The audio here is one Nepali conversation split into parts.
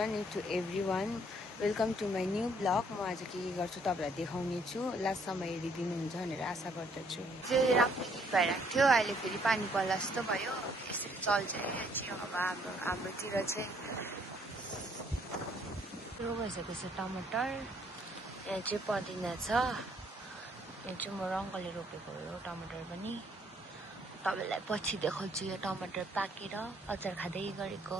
Morning to everyone welcome to my new blog. म आज के गर्छु तपाईँलाई देखाउने छु। लास्टसम्म हेरिदिनुहुन्छ भनेर आशा गर्दछु। चाहिँ राम्रो गीत भइरहेको थियो, अहिले फेरि पानी पर्ला जस्तो भयो। यसरी चल्छ चाहिँ अब हाम्रोतिर चाहिँ ठुलो भइसकेको छ टमाटर। यहाँ चाहिँ पदिना छ। यहाँ चाहिँ म रङ्गले रोपेको हो टमाटर पनि। तपाईँलाई पछि देखाउँछु यो टमाटर पाकेर अचार खाँदै गरेको।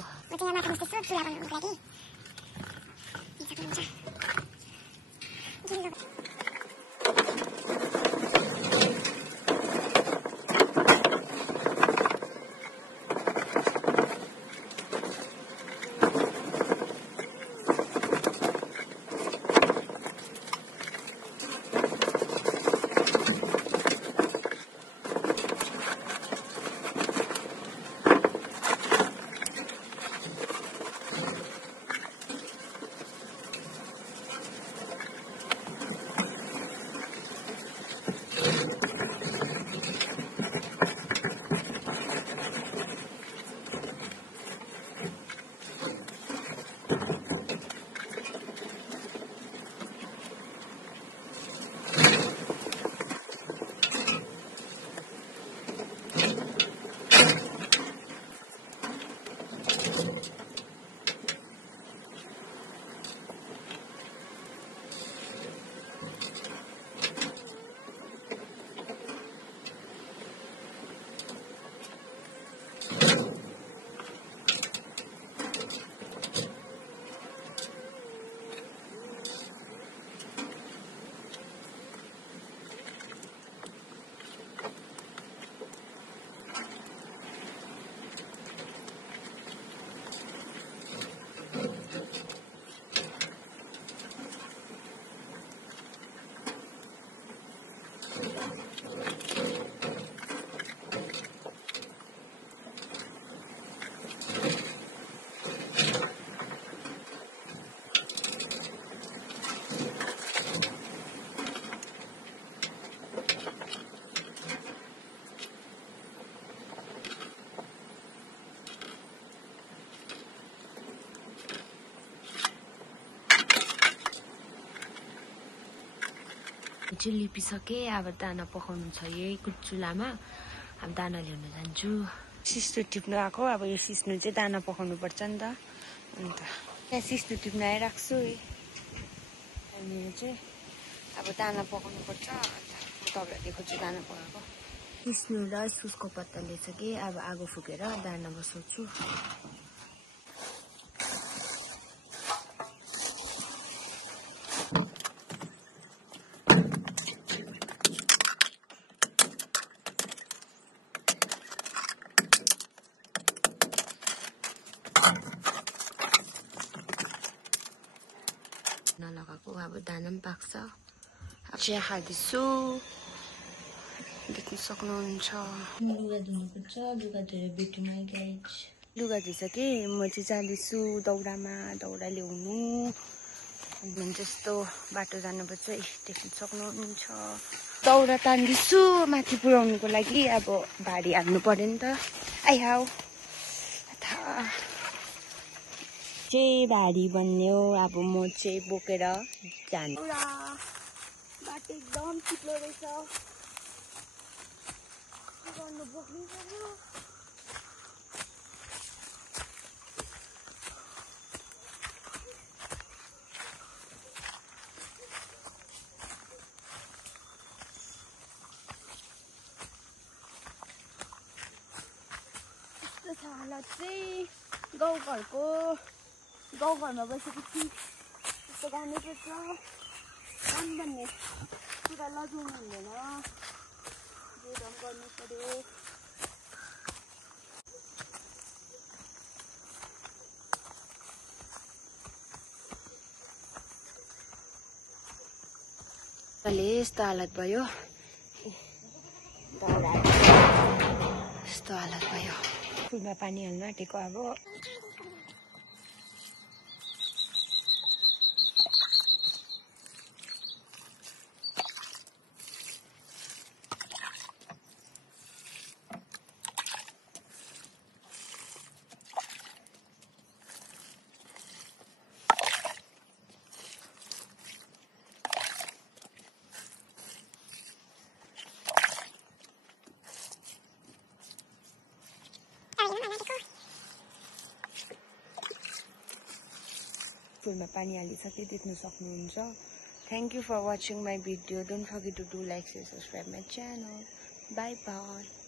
चाहिँ लिपिसकेँ। अब दाना पकाउनु छ यही चुलामा। अब दाना ल्याउन जान्छु। सिस्नो टिप्नु आएको। अब यो सिस्नो चाहिँ दाना पकाउनु पर्छ नि त। अन्त यहाँ सिस्नो टिप्नु आइरहेको छु है। त्यहाँनिर चाहिँ अब दाना पकाउनु पर्छ। अन्त तपाईँलाई देखाउँछु दाना पकाएको। सिस्नो र इस्कुसको पत्ता लिइसकेँ। अब आगो फुकेर दाना बसाउँछु। नलगाएको अब दाना पनि पाक्छ। चिया खाँदैछु, देख्न सक्नुहुन्छ। लुगा धुनुपर्छ। लुगा धोएर बेटुमा गाइज लुगा धुइसकेँ। म चाहिँ जाँदैछु दौरामा दौरा ल्याउनु। जस्तो बाटो जानुपर्छ देख्न सक्नुहुन्छ। दौरा तान्दैछु माथि पुर्याउनुको लागि। अब भारी हाल्नु पर्यो नि त। आइहाउ चाहिँ भारी बन्यो। अब म चाहिँ बोकेर जान्छु। बाटो एकदम चिप्लो रहेछ। गर्नु बोक्नै पर्यो। यस्तो छ हालत चाहिँ गाउँघरमा बसेपछि यस्तो गर्नुपर्छ। काम भन्ने कुरा लजाउनु हुँदैन। जे काम गर्नु पर्यो। यस्तो हालत भयो। यस्तो हालत भयो। फुलमा पानी हाल्नु आँटेको अब। फुलमा पानी हालिसके देख्न सक्नुहुन्छ thank you for watching my video don't forget to do like share subscribe my channel bye by